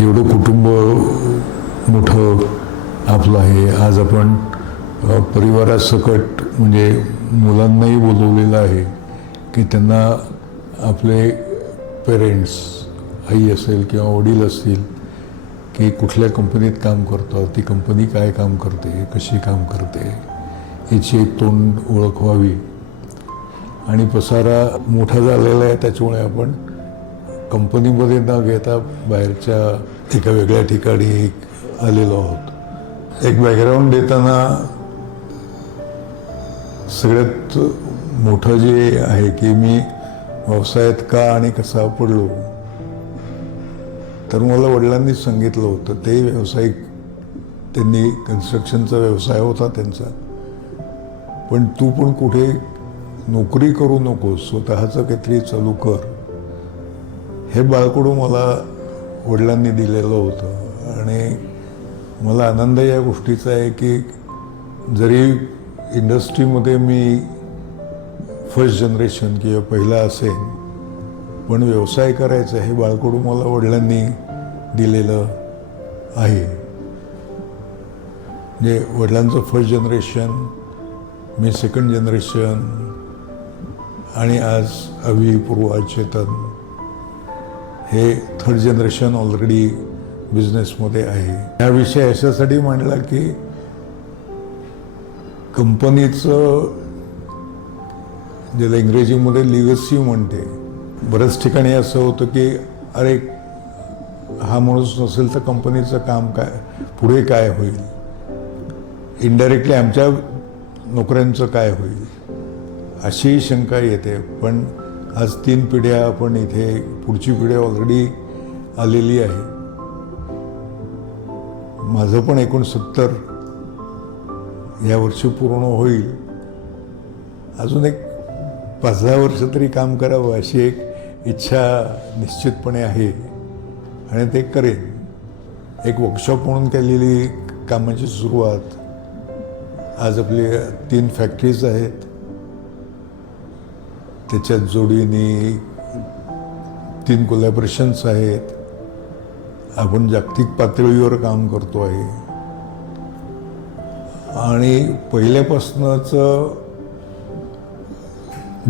एवढं कुटुंब मोठं आपलं आहे. आज आपण परिवारासकट म्हणजे मुलांनाही बोलवलेलं आहे की त्यांना आपले पेरेंट्स, आई असेल किंवा वडील असतील, की कुठल्या कंपनीत काम करतात, ती कंपनी काय काम करते, कशी काम करते, याची एक तोंड ओळख व्हावी. आणि पसारा मोठा झालेला आहे, त्याच्यामुळे आपण कंपनीमध्ये न घेता बाहेरच्या एका वेगळ्या ठिकाणी आलेलो आहोत. एक बॅकग्राऊंड देताना सगळ्यात मोठं जे आहे की मी व्यवसायात का आणि कसा पडलो, तर मला वडिलांनीच सांगितलं होतं. ते व्यावसायिक, त्यांनी कन्स्ट्रक्शनचा व्यवसाय होता त्यांचा, पण तू पण कुठे नोकरी करू नकोस, स्वतःचं काहीतरी चालू कर. हे बाळकडू मला वडिलांनी दिलेलं होतं. आणि मला आनंद या गोष्टीचा आहे की जरी इंडस्ट्रीमध्ये मी फर्स्ट जनरेशन किंवा पहिला असेल, पण व्यवसाय करायचा हे बाळकडू मला वडिलांनी दिलेलं आहे. म्हणजे वडिलांचं फर्स्ट जनरेशन, मी सेकंड जनरेशन, आणि आज अवी, पूर्वा, चेतन हे थर्ड जनरेशन ऑलरेडी बिझनेसमध्ये आहे. हा विषय अशासाठी मांडला की कंपनीचं, ज्याला इंग्रजीमध्ये लिगसी म्हणते, बऱ्याच ठिकाणी असं होतं की अरे हा माणूस नसेल तर कंपनीचं काम काय, पुढे काय होईल, इनडायरेक्टली आमच्या नोकऱ्यांचं काय होईल, अशी शंका येते. पण आज 3 पिढ्या आपण इथे, पुढची पिढी ऑलरेडी आलेली आहे. माझं पण 69 यावर्षी पूर्ण होईल. अजून एक 5-10 वर्ष तरी काम करावं अशी एक इच्छा निश्चितपणे आहे, आणि ते करेन. एक वर्कशॉप म्हणून केलेली कामाची सुरुवात. आज आपली 3 फॅक्टरीज आहेत, त्याच्यात जोडीने 3 कोलॅबरेशन्स आहेत. आपण जागतिक पातळीवर काम करतो आहे. आणि पहिल्यापासूनच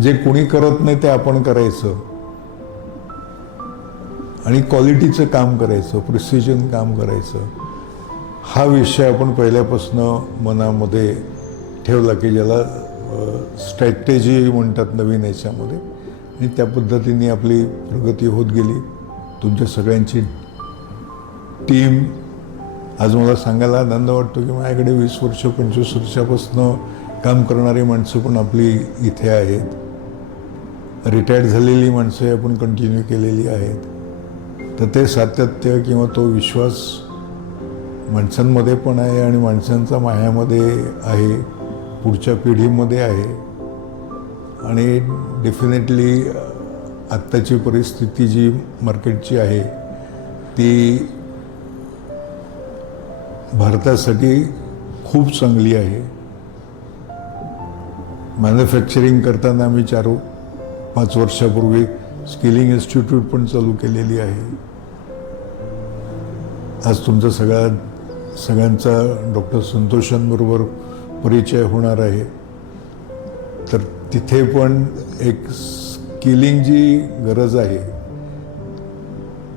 जे कोणी करत नाही ते आपण करायचं, आणि क्वालिटीचं काम करायचं, प्रिसिजन काम करायचं. हा विषय आपण पहिल्यापासून मनामध्ये ठेवला की ज्याला स्ट्रॅटेजी म्हणतात नवीन याच्यामध्ये, आणि त्या पद्धतीने आपली प्रगती होत गेली. तुमच्या सगळ्यांची टीम, आज मला सांगायला आनंद वाटतो की माझ्याकडे 20 वर्ष 25 वर्षापासून काम करणारी माणसं पण आपली इथे आहेत. रिटायर्ड झालेली माणसं आपण कंटिन्यू केलेली आहेत. तर ते सातत्य किंवा तो विश्वास माणसांमध्ये पण आहे, आणि माणसांचा मायामध्ये आहे, पुढच्या पिढीमध्ये आहे. आणि डेफिनेटली आत्ताची परिस्थिती जी मार्केटची आहे ती भारतासाठी खूप चांगली आहे. मॅन्युफॅक्चरिंग करताना आम्ही 4-5 वर्षापूर्वी स्किलिंग इन्स्टिट्यूट पण चालू केलेली आहे. आज तुमचा सगळ्यांचा डॉक्टर संतोषांबरोबर परिचय होणार आहे. तर तिथे पण एक स्किलिंगची गरज आहे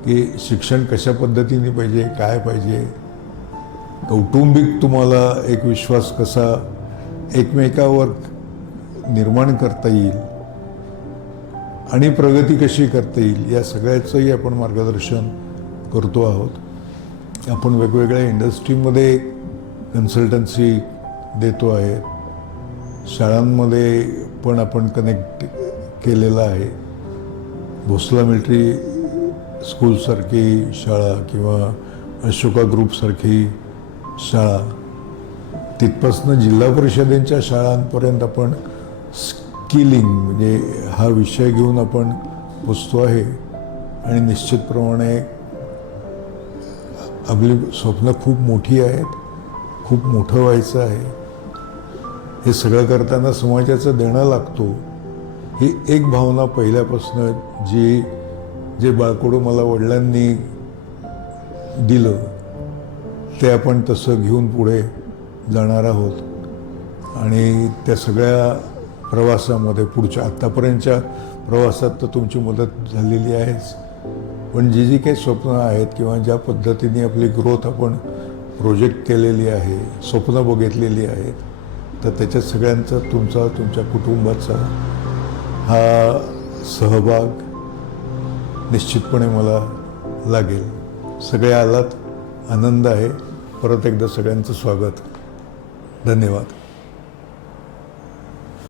की शिक्षण कशा पद्धतीने पाहिजे, काय पाहिजे, कौटुंबिक तुम्हाला एक विश्वास कसा एकमेकावर निर्माण करता येईल, आणि प्रगती कशी करता येईल, या सगळ्याचंही आपण मार्गदर्शन करतो आहोत. आपण वेगवेगळ्या इंडस्ट्रीमध्ये कन्सल्टन्सी देतो आहे. शाळांमध्ये पण आपण कनेक्ट केलेलं आहे. भोसला मिलिटरी स्कूलसारखी शाळा किंवा अशोका ग्रुपसारखी शाळा, तिथपासून जिल्हा परिषदेच्या शाळांपर्यंत आपण स्किलिंग म्हणजे हा विषय घेऊन आपण पोचतो आहे. आणि निश्चितप्रमाणे आपली स्वप्न खूप मोठी आहेत, खूप मोठं व्हायचं आहे. हे सगळं करताना समाजाचं देणं लागतो, ही एक भावना पहिल्यापासून जे बाळकडू मला वडिलांनी दिलं ते आपण तसं घेऊन पुढे जाणार आहोत आणि त्या सगळ्या प्रवासामध्ये पुढच्या आत्तापर्यंतच्या प्रवासात तर तुमची मदत झालेली आहेच, पण जी जी काही स्वप्न आहेत किंवा ज्या पद्धतीने आपली ग्रोथ आपण प्रोजेक्ट केलेली आहे, स्वप्न बघितलेली आहेत, तर त्याच्यात सगळ्यांचा तुमच्या कुटुंबाचा हा सहभाग निश्चितपणे मला लागेल. सगळे आलात, आनंद आहे. परत एकदा सगळ्यांचं स्वागत. धन्यवाद.